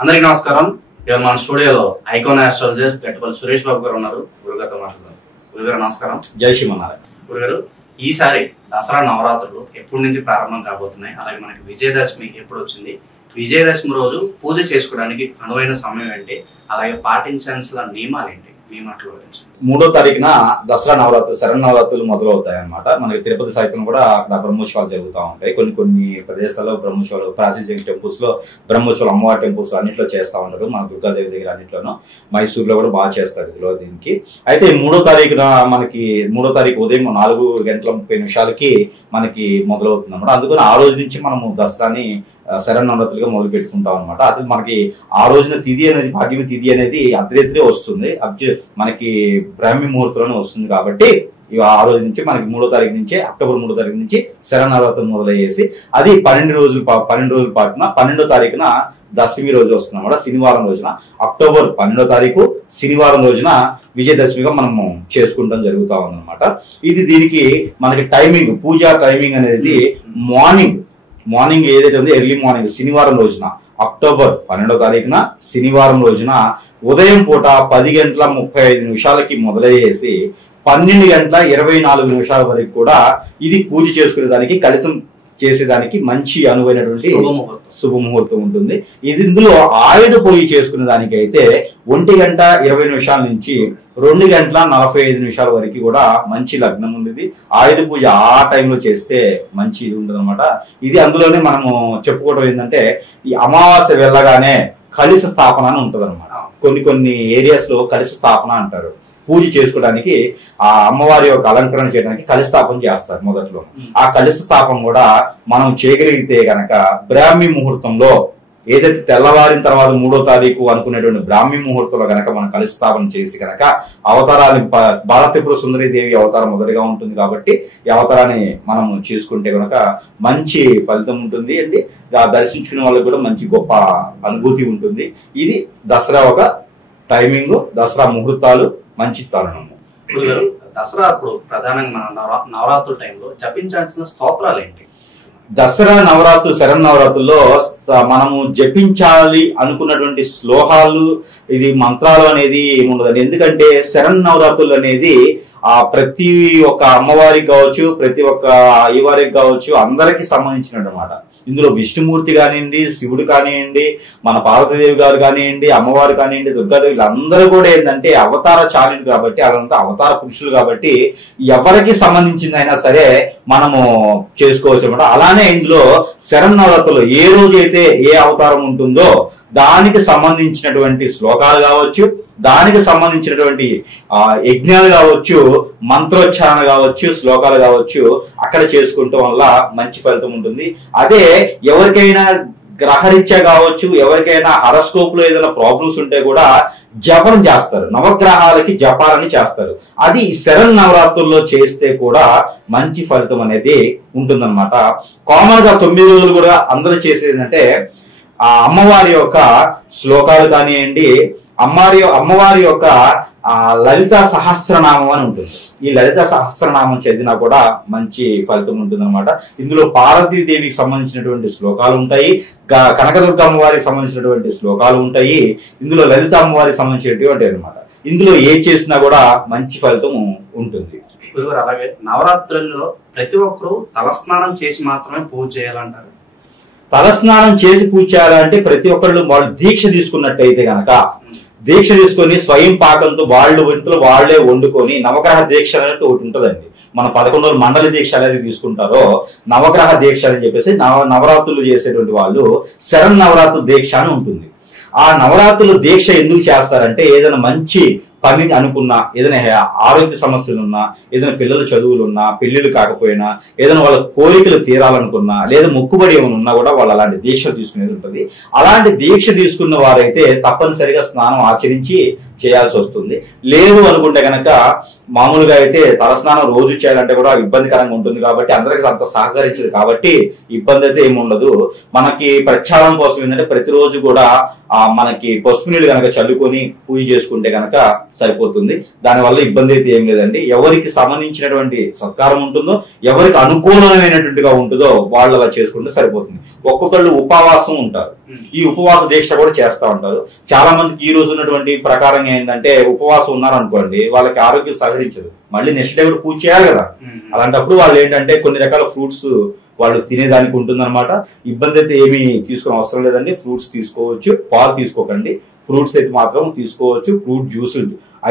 అందరికీ నమస్కారం. ఇవాళ మన స్టూడియోలో ఐకాన్ ఆస్ట్రాలజర్ గట్టుపల్లి సురేష్ బాబు గారు ఉన్నారు. గురుగారితో మాట్లాడదాం. గురుగారు నమస్కారం. జై శ్రీమన్నారాయణ. గురుగారు, ఈసారి దసరా నవరాత్రులు ఎప్పటి నుంచి ప్రారంభం కాబోతున్నాయి, అలాగే మనకి విజయదశమి ఎప్పుడు వచ్చింది, విజయదశమి రోజు పూజ చేసుకోవడానికి అనువైన సమయం ఏంటి, అలాగే పాటించాల్సిన నియమాలు ఏంటి, మీ మాటలు గురించి. 3వ తారీఖున దసరా నవరాత్రులు శరన్నవరాత్రులు మొదలవుతాయి అన్నమాట. మనకి తిరుపతి సైతం కూడా అక్కడ బ్రహ్మోత్సవాలు జరుగుతూ ఉంటాయి. కొన్ని ప్రదేశాల్లో బ్రహ్మోత్సవాలు, ప్రాచీన టెంపుల్స్ లో బ్రహ్మోత్సవాలు, అమ్మవారి టెంపుల్స్ అన్నింటిలో చేస్తూ ఉంటారు. మన దుర్గాదేవి దగ్గర అన్నింటిలోనూ, మైసూరులో కూడా బాగా చేస్తారు ఇందులో దీనికి. అయితే 3వ తారీఖున మనకి 3వ తారీఖు ఉదయం 4:30 మనకి మొదలవుతుంది అన్నమాట. అందుకని ఆ రోజు నుంచి మనము దసరాని శరన్నవరాత్రులుగా మొదలు పెట్టుకుంటాం అనమాట. అది మనకి ఆ రోజున తిథి అనేది, భాగ్యమి తిథి అనేది అర్ధరాత్రి వస్తుంది. మనకి బ్రాహ్మీ ముహూర్తంలోనే వస్తుంది కాబట్టి ఆ రోజు నుంచి మనకి 3వ తారీఖు నుంచి, అక్టోబర్ 3వ తారీఖు నుంచి శరన్నవరాత్రులు మొదలయ్యేసి అది 12 రోజుల పాటున 12వ తారీఖున దశమి రోజు వస్తుంది అన్నమాట. శనివారం రోజున, అక్టోబర్ 12వ తారీఖు శనివారం రోజున విజయదశమిగా మనము చేసుకుంటాం జరుగుతా ఉందన్నమాట. దీనికి మనకి టైమింగ్, పూజా టైమింగ్ అనేది మార్నింగ్ ఏదైతే ఉందో ఎర్లీ మార్నింగ్ శనివారం రోజున, అక్టోబర్ 12వ తారీఖున శనివారం రోజున ఉదయం పూట 10:35 మొదలయ్యేసి 12:24 వరకు కూడా ఇది పూజ చేసుకునేదానికి, కలశం చేసేదానికి మంచి అనువైనటువంటి శుభముహూర్తం ఉంటుంది. ఇందులో ఆయుధ పూజ చేసుకునే దానికి అయితే 1:20 నుంచి 2:45 వరకు కూడా మంచి లగ్నం ఉంది. ఆయుధ పూజ ఆ టైంలో చేస్తే మంచి ఇది ఉంటుంది అనమాట. అందులోనే మనము చెప్పుకోవడం ఏంటంటే, ఈ అమావాస్య వెళ్ళగానే కలశ స్థాపన అని ఉంటుంది అనమాట. కొన్ని ఏరియాస్ లో కలశ స్థాపన అంటారు. పూజ చేసుకోవడానికి, ఆ అమ్మవారి యొక్క అలంకరణ చేయడానికి కలశ స్థాపన చేస్తారు మొదట్లో. ఆ కలశ స్థాపన కూడా మనం చేయగలిగితే గనక బ్రాహ్మీ ముహూర్తంలో, ఏదైతే తెల్లవారిన తర్వాత 3వ తారీఖు అనుకునేటువంటి బ్రాహ్మీ ముహూర్తంలో గనక మనం కలశ స్థాపన చేసి గనక అవతారాన్ని, బాలత్రిపుర సుందరి దేవి అవతారం మొదటిగా ఉంటుంది కాబట్టి ఈ అవతారాన్ని మనం చేసుకుంటే గనక మంచి ఫలితం ఉంటుంది అండి. దర్శించుకునే వాళ్ళకి కూడా మంచి గొప్ప అనుభూతి ఉంటుంది. ఇది దసరా ఒక టైమింగ్, దసరా ముహూర్తాలు, మంచి తరుణము. దసరా అప్పుడు ప్రధానంగా మన నవరాత్రుల టైంలో జపించాల్సిన స్తోత్రాలు ఏంటి? దసరా నవరాత్రులు, శరన్నవరాత్రుల్లో మనము జపించాలి అనుకున్నటువంటి శ్లోకాలు, మంత్రాలు అనేది ఏముండదండి. ఎందుకంటే శరన్నవరాత్రులు అనేది ప్రతి ఒక్క అమ్మవారికి కావచ్చు, ప్రతి ఒక్క అయ్యవారికి కావచ్చు, అందరికి సంబంధించినట్టు అనమాట. ఇందులో విష్ణుమూర్తి కానివ్వండి, శివుడు కానివ్వండి, మన పార్వతీదేవి గారు కానివ్వండి, అమ్మవారు కానివ్వండి, దుర్గాదేవి, అందరూ కూడా ఏంటంటే అవతార చాలిడు కాబట్టి, అదంతా అవతార పురుషులు కాబట్టి ఎవరికి సంబంధించిందైనా సరే మనము చేసుకోవచ్చు అనమాట. అలానే ఇందులో శరన్నవరాత్రులు ఏ రోజైతే ఏ అవతారం ఉంటుందో దానికి సంబంధించినటువంటి శ్లోకాలు కావచ్చు, దానికి సంబంధించినటువంటి యజ్ఞాలు కావచ్చు, మంత్రోచ్చారణ కావచ్చు, శ్లోకాలు కావచ్చు, అక్కడ చేసుకోవటం వల్ల మంచి ఫలితం ఉంటుంది. అదే ఎవరికైనా గ్రహరీత్యా కావచ్చు, ఎవరికైనా హరస్కోప్ లో ఏదైనా ప్రాబ్లమ్స్ ఉంటే కూడా జపం చేస్తారు, నవగ్రహాలకి జపాలని చేస్తారు. అది శరన్నవరాత్రుల్లో చేస్తే కూడా మంచి ఫలితం అనేది ఉంటుందన్నమాట. కామన్ గా 9 రోజులు కూడా అందరూ చేసేది అంటే ఆ అమ్మవారి యొక్క శ్లోకాలు కానివ్వండి, అమ్మవారి యొక్క లలిత సహస్రనామం అని ఉంటుంది. ఈ లలిత సహస్రనామం చదివినా కూడా మంచి ఫలితం ఉంటుంది అనమాట. ఇందులో పార్వతీదేవికి సంబంధించినటువంటి శ్లోకాలు ఉంటాయి, కనకదుర్గ అమ్మవారికి సంబంధించినటువంటి శ్లోకాలు ఉంటాయి, ఇందులో లలిత అమ్మవారికి సంబంధించినటువంటి అనమాట. ఇందులో ఏ చేసినా కూడా మంచి ఫలితం ఉంటుంది. అలాగే నవరాత్రుల్లో ప్రతి ఒక్కరూ తలస్నానం చేసి మాత్రమే పూజ చేయాలంటారు. తలస్నానం చేసి పూజ చేయాలంటే ప్రతి ఒక్కళ్ళు వాళ్ళు దీక్ష తీసుకున్నట్టయితే గనక, దీక్ష తీసుకొని స్వయం పాకంతో వాళ్ళు ఇంట్లో వాళ్లే వండుకొని, నవగ్రహ దీక్ష అనేది ఒకటి ఉంటుందండి. మన 11 రోజులు మండలి దీక్ష అనేది తీసుకుంటారో నవగ్రహ దీక్ష అని చెప్పేసి నవరాత్రులు చేసేటువంటి వాళ్ళు శరన్నవరాత్రుల దీక్ష అని ఉంటుంది. ఆ నవరాత్రుల దీక్ష ఎందుకు చేస్తారంటే, ఏదైనా మంచి పని అనుకున్నా, ఏదైనా ఆరోగ్య సమస్యలున్నా, ఏదైనా పిల్లల చదువులున్నా, పెళ్లిళ్ళు కాకపోయినా, ఏదైనా వాళ్ళ కోరికలు తీరాలనుకున్నా, లేదా మొక్కుబడి ఏమైనా ఉన్నా కూడా వాళ్ళు అలాంటి దీక్ష తీసుకునేది ఉంటుంది. అలాంటి దీక్ష తీసుకున్న వారైతే తప్పనిసరిగా స్నానం ఆచరించి చేయాల్సి వస్తుంది. లేదు అనుకుంటే కనుక మామూలుగా అయితే తలస్నానం రోజు చేయాలంటే కూడా ఇబ్బందికరంగా ఉంటుంది కాబట్టి అందరికి అంత సహకరించదు కాబట్టి ఇబ్బంది అయితే ఏమి ఉండదు. మనకి ప్రక్షాళన కోసం ఏంటంటే ప్రతిరోజు కూడా మనకి పసుపు నీళ్ళు కనుక చల్లుకొని పూజ చేసుకుంటే కనుక సరిపోతుంది. దానివల్ల ఇబ్బంది అయితే ఏం లేదండి. ఎవరికి సంబంధించినటువంటి సత్కారం ఉంటుందో, ఎవరికి అనుకూలమైనటువంటిగా ఉంటుందో వాళ్ళు అలా చేసుకుంటే సరిపోతుంది. ఒక్కొక్కళ్ళు ఉపవాసం ఉంటారు, ఈ ఉపవాస దీక్ష కూడా చేస్తూ ఉంటారు. చాలా మందికి ఈ రోజు ఉన్నటువంటి ప్రకారం ఏంటంటే ఉపవాసం ఉన్నారు అనుకోండి, వాళ్ళకి ఆరోగ్యం సహకరించదు, మళ్ళీ నెక్స్ట్ డే కూడా పూజ చేయాలి కదా. అలాంటప్పుడు వాళ్ళు ఏంటంటే కొన్ని రకాల ఫ్రూట్స్ వాళ్ళు తినేదానికి ఉంటుందన్నమాట. ఇబ్బంది అయితే ఏమీ తీసుకునే అవసరం లేదండి. ఫ్రూట్స్ తీసుకోవచ్చు, పాలు తీసుకోకండి, ఫ్రూట్స్ అయితే మాత్రం తీసుకోవచ్చు. ఫ్రూట్ జ్యూస్,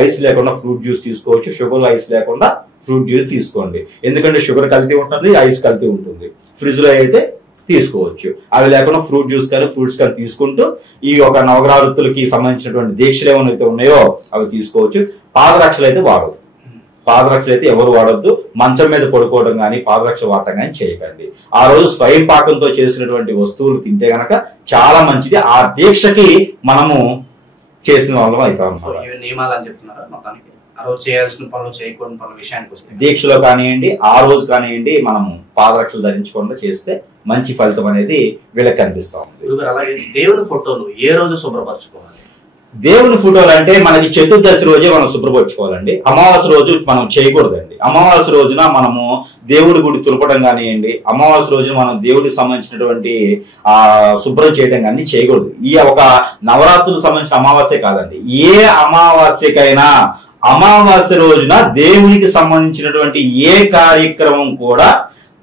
ఐస్ లేకుండా ఫ్రూట్ జ్యూస్ తీసుకోవచ్చు, షుగర్ ఐస్ లేకుండా ఫ్రూట్ జ్యూస్ తీసుకోండి. ఎందుకంటే షుగర్ కల్తీ ఉంటుంది, ఐస్ కల్తీ ఉంటుంది. ఫ్రిడ్జ్ లో అయితే తీసుకోవచ్చు. అవి లేకుండా ఫ్రూట్ జ్యూస్ కానీ ఫ్రూట్స్ కానీ తీసుకుంటూ ఈ ఒక నవగ్రహాలకి సంబంధించినటువంటి దీక్షలు ఏమైనా ఉన్నాయో అవి తీసుకోవచ్చు. పాదరక్షలు అయితే వాడదు, పాదరక్షలు అయితే ఎవరు వాడొద్దు. మంచం మీద పడుకోవడం కానీ పాదరక్ష వాడటం కానీ చేయకండి. ఆ రోజు స్వయం పాకంతో చేసినటువంటి వస్తువులు తింటే గనక చాలా మంచిది. ఆ దీక్షకి మనము చేసిన వాళ్ళం అవుతాం. నియమాలు అని చెప్తున్నారా మొత్తానికి? ఆ రోజు చేయాల్సిన పనులు చేయకూడని పనుల విషయానికి వస్తుంది. దీక్షలో కానివ్వండి, ఆ రోజు కానివ్వండి, మనము పాదరక్షలు ధరించకుండా చేస్తే మంచి ఫలితం అనేది వీళ్ళకి కనిపిస్తా ఉంది. అలాగే దేవుని ఫోటోలు ఏ రోజు శుభ్రపరచుకోవాలి? దేవుని ఫోటోలు అంటే మనకి చతుర్దశి రోజే మనం శుభ్రపరచుకోవాలండి. అమావాస్య రోజు మనం చేయకూడదండి. అమావాస్య రోజున మనము దేవుడి గుడి తులపడం కానివ్వండి, అమావాస్య రోజున మనం దేవుడికి సంబంధించినటువంటి శుభ్రం చేయడం కానీ చేయకూడదు. ఈ ఒక నవరాత్రులకు సంబంధించిన అమావాస్య కాదండి, ఏ అమావాస్యకైనా అమావాస్య రోజున దేవునికి సంబంధించినటువంటి ఏ కార్యక్రమం కూడా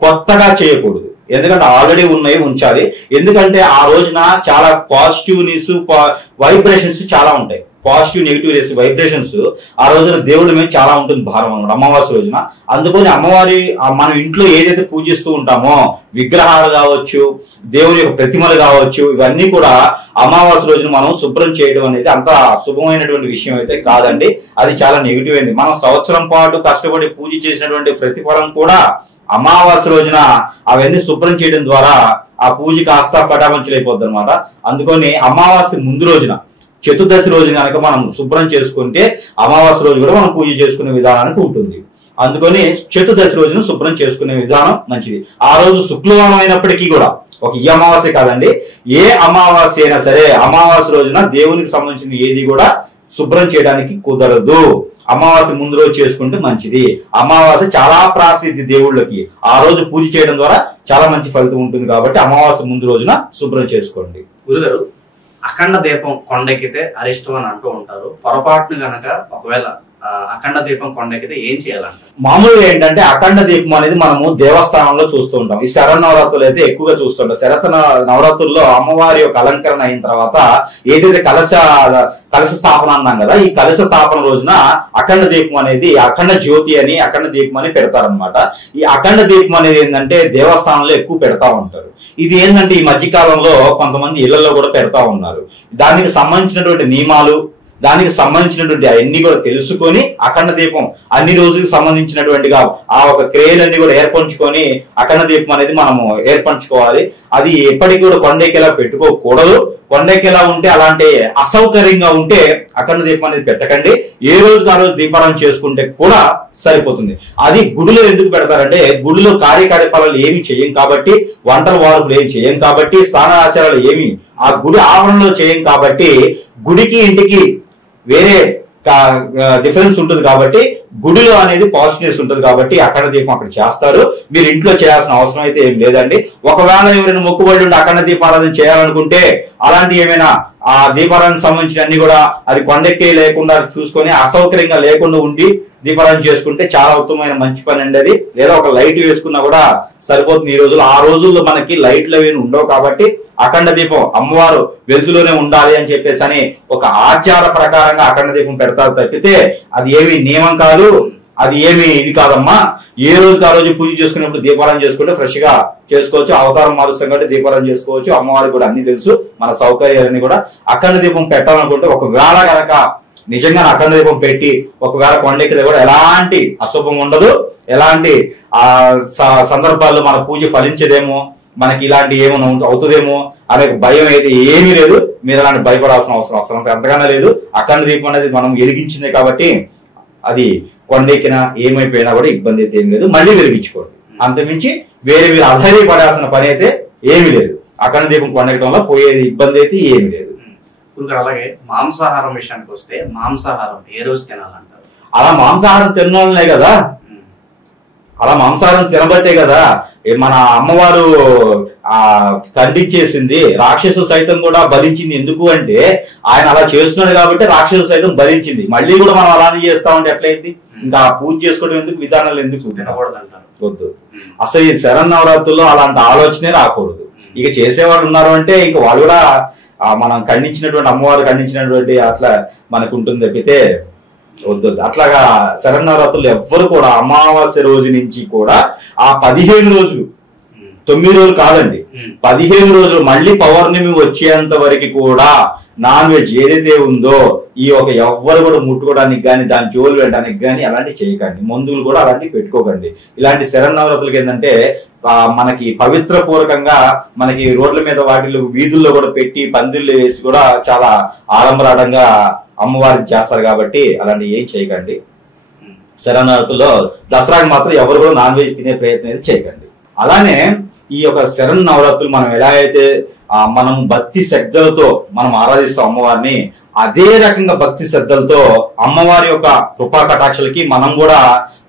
కొత్తగా చేయకూడదు. ఎందుకంటే ఆల్రెడీ ఉన్నాయి ఉంచాలి. ఎందుకంటే ఆ రోజున చాలా పాజిటివ్నెస్, వైబ్రేషన్స్ చాలా ఉంటాయి. పాజిటివ్ నెగిటివ్ వైబ్రేషన్స్ ఆ రోజున దేవుడి మీద చాలా ఉంటుంది భారం అన్నమాట అమావాస్య రోజున. అందుకని అమ్మవారి మనం ఇంట్లో ఏదైతే పూజిస్తూ ఉంటామో విగ్రహాలు కావచ్చు, దేవుని యొక్క ప్రతిమలు కావచ్చు, ఇవన్నీ కూడా అమావాస్య రోజున మనం శుభ్రం చేయడం అనేది అంత శుభమైనటువంటి విషయం అయితే కాదండి. అది చాలా నెగిటివ్ అయింది. మనం సంవత్సరం పాటు కష్టపడి పూజ చేసినటువంటి ప్రతిఫలం కూడా అమావాస్య రోజున అవన్నీ శుభ్రం చేయడం ద్వారా ఆ పూజ కాస్త ఫటామంచలైపోద్ది అనమాట. అందుకని అమావాస్య ముందు రోజున చతుర్దశి రోజు కనుక మనం శుభ్రం చేసుకుంటే అమావాస్య రోజు కూడా మనం పూజ చేసుకునే విధానానికి ఉంటుంది. అందుకని చతుర్దశి రోజున శుభ్రం చేసుకునే విధానం మంచిది. ఆ రోజు శుక్రవారం అయినప్పటికీ కూడా, ఒక ఈ అమావాస్య కాదండి, ఏ అమావాస్య అయినా సరే అమావాస్య రోజున దేవునికి సంబంధించిన ఏది కూడా శుభ్రం చేయడానికి కుదరదు. అమావాస్య ముందు రోజు చేసుకుంటే మంచిది. అమావాస్య చాలా ప్రాసిద్ధి దేవుళ్ళకి. ఆ రోజు పూజ చేయడం ద్వారా చాలా మంచి ఫలితం ఉంటుంది కాబట్టి అమావాస్య ముందు రోజున శుభ్రం చేసుకోండి. గురుగారు, అఖండ దీపం కొండెక్కితే అరిష్టం అని అంటూ ఉంటారు. పొరపాటును గనక ఒకవేళ అఖండ దీపం కొండెక్కితే ఏం చేయాలంట? మామూలుగా ఏంటంటే అఖండ దీపం అనేది మనము దేవస్థానంలో చూస్తూ ఉంటాం. ఈ శరన్నవరాత్రులు అయితే ఎక్కువగా చూస్తుంటాం. శరత నవరాత్రుల్లో అమ్మవారి యొక్క అలంకరణ అయిన తర్వాత ఏదైతే కలశ స్థాపన అన్నాం కదా, ఈ కలశ స్థాపన రోజున అఖండ దీపం అనేది అఖండ జ్యోతి అని అఖండ దీపం అని పెడతారనమాట. ఈ అఖండ దీపం అనేది ఏంటంటే దేవస్థానంలో ఎక్కువ పెడతా ఉంటారు. ఇది ఏంటంటే ఈ మధ్యకాలంలో కొంతమంది ఇళ్లలో కూడా పెడతా ఉన్నారు. దానికి సంబంధించినటువంటి నియమాలు, దానికి సంబంధించినటువంటి అవన్నీ కూడా తెలుసుకొని అఖండ దీపం అన్ని రోజులకు సంబంధించినటువంటిగా ఆ ఒక క్రేలన్నీ కూడా ఏర్పంచుకొని అఖండ దీపం అనేది మనము ఏర్పంచుకోవాలి. అది ఎప్పటికీ కూడా కొండెక్కేలా పెట్టుకోకూడదు. కొండెక్కేలా ఉంటే, అలాంటి అసౌకర్యంగా ఉంటే అఖండ దీపం అనేది పెట్టకండి. ఏ రోజుకి ఆ రోజు దీపారాధన చేసుకుంటే కూడా సరిపోతుంది. అది గుడిలో ఎందుకు పెడతారంటే, గుడిలో కార్యకలాపాలు ఏమి చేయం కాబట్టి, వంటల వార్పులు ఏమి చేయం కాబట్టి, స్నానాచారాలు ఏమి ఆ గుడి ఆవరణలో చేయం కాబట్టి, గుడికి ఇంటికి వేరే డిఫరెన్స్ ఉంటుంది కాబట్టి, గుడిలో అనేది పాజిటివ్నెస్ ఉంటుంది కాబట్టి అఖండ దీపం అక్కడ చేస్తారు. మీరు ఇంట్లో చేయాల్సిన అవసరం అయితే ఏం లేదండి. ఒకవేళ ఎవరైనా మొక్కుబడి ఉండి అఖండ దీపారాధన చేయాలనుకుంటే అలాంటి ఏమైనా ఆ దీపారాధన సంబంధించిన అన్ని కూడా అది కొండెక్కి లేకుండా చూసుకొని అసౌకర్యంగా లేకుండా ఉండి దీపారాధన చేసుకుంటే చాలా ఉత్తమమైన మంచి పని అండి అది. లేదా ఒక లైట్ వేసుకున్నా కూడా సరిపోతుంది. ఈ రోజుల్లో ఆ రోజుల్లో మనకి లైట్లు అవి ఉండవు కాబట్టి అఖండ దీపం అమ్మవారు వెలుగులోనే ఉండాలి అని చెప్పేసి అని ఒక ఆచార ప్రకారంగా అఖండ దీపం పెడతారు తప్పితే అది ఏమి నియమం కాదు, అది ఏమి ఇది కాదమ్మా. ఏ రోజుకి ఆ రోజు పూజ చేసుకున్నప్పుడు దీపారాధన చేసుకుంటే ఫ్రెష్ గా చేసుకోవచ్చు. అవతారం మారుస్తాం కాబట్టి దీపారాధన చేసుకోవచ్చు. అమ్మవారికి కూడా అన్ని తెలుసు, మన సౌకర్యాలన్నీ కూడా. అఖండ దీపం పెట్టాలనుకుంటే ఒకవేళ కనుక నిజంగా అఖండ దీపం పెట్టి ఒకవేళ కొండెక్కితే కూడా ఎలాంటి అశుభం ఉండదు. ఎలాంటి సందర్భాల్లో మన పూజ ఫలించదేమో, మనకి ఇలాంటి ఏమైనా అవుతుందేమో అనే భయం అయితే ఏమీ లేదు. మీరు అలాంటి భయపడాల్సిన అవసరం ఎంతగానో లేదు. అఖండ దీపం అనేది మనం వెలిగించిందే కాబట్టి అది కొండెక్కినా ఏమైపోయినా కూడా ఇబ్బంది అయితే ఏం లేదు, మళ్ళీ వెలిగించుకోండి. అంతమించి వేరే మీరు అధైర్యపడాల్సిన పని అయితే ఏమీ లేదు. అఖండ దీపం కొండెక్కడంలో పోయేది ఇబ్బంది అయితే ఏమీ లేదు. అలాగే మాంసాహారం విషయానికి వస్తే మాంసాహారం ఏ రోజు తినాలంటారు? అలా మాంసాహారం తినాలనే కదా, అలా మాంసాహారం తినబట్టే కదా మన అమ్మవారు ఖండించేసింది. రాక్షసులు సైతం కూడా బలించింది. ఎందుకు అంటే ఆయన అలా చేస్తున్నాడు కాబట్టి రాక్షసులు సైతం బలించింది. మళ్ళీ కూడా మనం అలానే చేస్తామంటే ఎట్లయింది? ఇంకా పూజ చేసుకోవడం ఎందుకు, విధానాలు ఎందుకు? తినకూడదంటారు. వద్దు. అసలు ఈ శరన్నవరాత్రుల్లో అలాంటి ఆలోచనే రాకూడదు. ఇక చేసేవాళ్ళు ఉన్నారు అంటే ఇంక వాళ్ళు కూడా మనం ఖండించినటువంటి అమ్మవారు ఖండించినటువంటి అట్లా మనకు ఉంటుంది తప్పితే వద్దు. అట్లాగా శరన్నవరాత్రులు ఎవ్వరు కూడా అమావాస్య రోజు నుంచి కూడా ఆ 15 రోజులు, 9 రోజులు కాదండి, 15 రోజులు మళ్ళీ పౌర్ణమి వచ్చేంత వరకు కూడా నాన్ వెజ్ ఏదైతే ఉందో ఈ ఎవ్వరు కూడా ముట్టుకోవడానికి కానీ దాని జోలు వెళ్ళడానికి కానీ అలాంటివి చేయకండి. మందులు కూడా అలాంటివి పెట్టుకోకండి. ఇలాంటి శరన్నవరాత్రులకి ఏంటంటే మనకి పవిత్ర పూర్వకంగా మనకి రోడ్ల మీద వాటిల్లో వీధుల్లో కూడా పెట్టి పందిళ్ళు వేసి కూడా చాలా ఆడంబరాడంగా అమ్మవారికి చేస్తారు కాబట్టి అలాంటి ఏం చేయకండి. శరన్నవరాత్రుల్లో దసరాకి మాత్రం ఎవరు కూడా నాన్ వెజ్ తినే ప్రయత్నం అయితే చేయకండి. అలానే ఈ యొక్క శరన్నవరాత్రులు మనం ఎలా అయితే మనం భక్తి శ్రద్ధలతో మనం ఆరాధిస్తాం అమ్మవారిని, అదే రకంగా భక్తి శ్రద్ధలతో అమ్మవారి యొక్క కృపా కటాక్షలకి మనం కూడా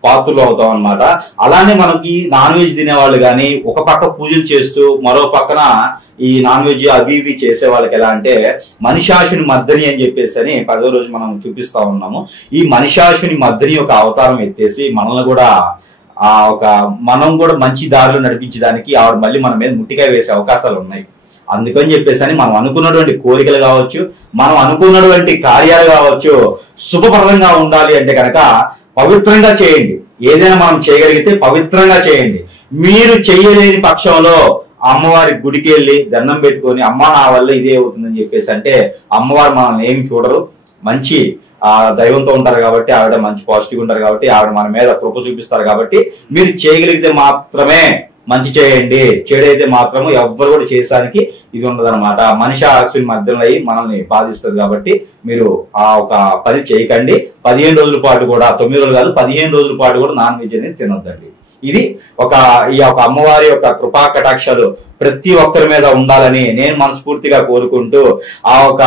పాత్రలు అవుతాం అన్నమాట. అలానే మనకి నాన్ వెజ్ తినేవాళ్ళు కానీ ఒక పక్క పూజలు చేస్తూ మరో పక్కన ఈ నాన్ వెజ్ అవి ఇవి చేసే వాళ్ళకి ఎలా అంటే మనిషాసుని మర్దని అని చెప్పేసి అని 10వ రోజు మనం చూపిస్తా ఉన్నాము. ఈ మనిషాసుని మర్దని ఒక అవతారం ఎత్తేసి మనల్ని కూడా మనం కూడా మంచి దారిలో నడిపించడానికి ఆవిడ మళ్ళీ మన మీద ముట్టికాయ వేసే అవకాశాలు ఉన్నాయి. అందుకని చెప్పేసి మనం అనుకున్నటువంటి కోరికలు కావచ్చు, మనం అనుకున్నటువంటి కార్యాలు కావచ్చు శుభప్రదంగా ఉండాలి అంటే కనుక పవిత్రంగా చేయండి. ఏదైనా మనం చేయగలిగితే పవిత్రంగా చేయండి. మీరు చెయ్యలేని పక్షంలో అమ్మవారి గుడికి వెళ్ళి దండం పెట్టుకొని అమ్మ నా వల్ల ఇదే అవుతుందని చెప్పేసి అంటే అమ్మవారు మనల్ని ఏమి చూడరు. మంచి దైవంతో ఉంటారు కాబట్టి ఆవిడ మంచి పాజిటివ్ ఉంటారు కాబట్టి ఆవిడ మన మీద కృప చూపిస్తారు కాబట్టి మీరు చేయగలిగితే మాత్రమే మంచి చేయండి. చెడైతే మాత్రము ఎవ్వరు కూడా చేసానికి ఇది ఉండదన్నమాట. మనిషి అశ్విని మధ్యలో అయ్యి మనల్ని బాధిస్తుంది కాబట్టి మీరు ఒక పని చేయకండి. 15 రోజుల పాటు కూడా, 9 రోజులు కాదు 15 రోజుల పాటు కూడా నాన్ వెజ్ అనేది తినొద్దండి. ఇది ఈ యొక్క అమ్మవారి యొక్క కృపా కటాక్షాలు ప్రతి ఒక్కరి మీద ఉండాలని నేను మనస్ఫూర్తిగా కోరుకుంటూ ఆ ఒక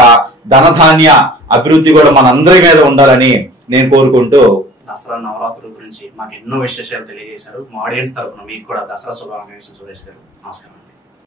ధనధాన్య అభివృద్ధి కూడా మనందరి మీద ఉండాలని నేను కోరుకుంటూ దసరా నవరాత్రుల గురించి మాకు ఎన్నో విశేషాలు తెలియజేశారు. మా ఆడియన్స్ తరఫున మీకు కూడా దసరా శుభాకాంక్షలు సురేష్ గారు. నమస్కారం.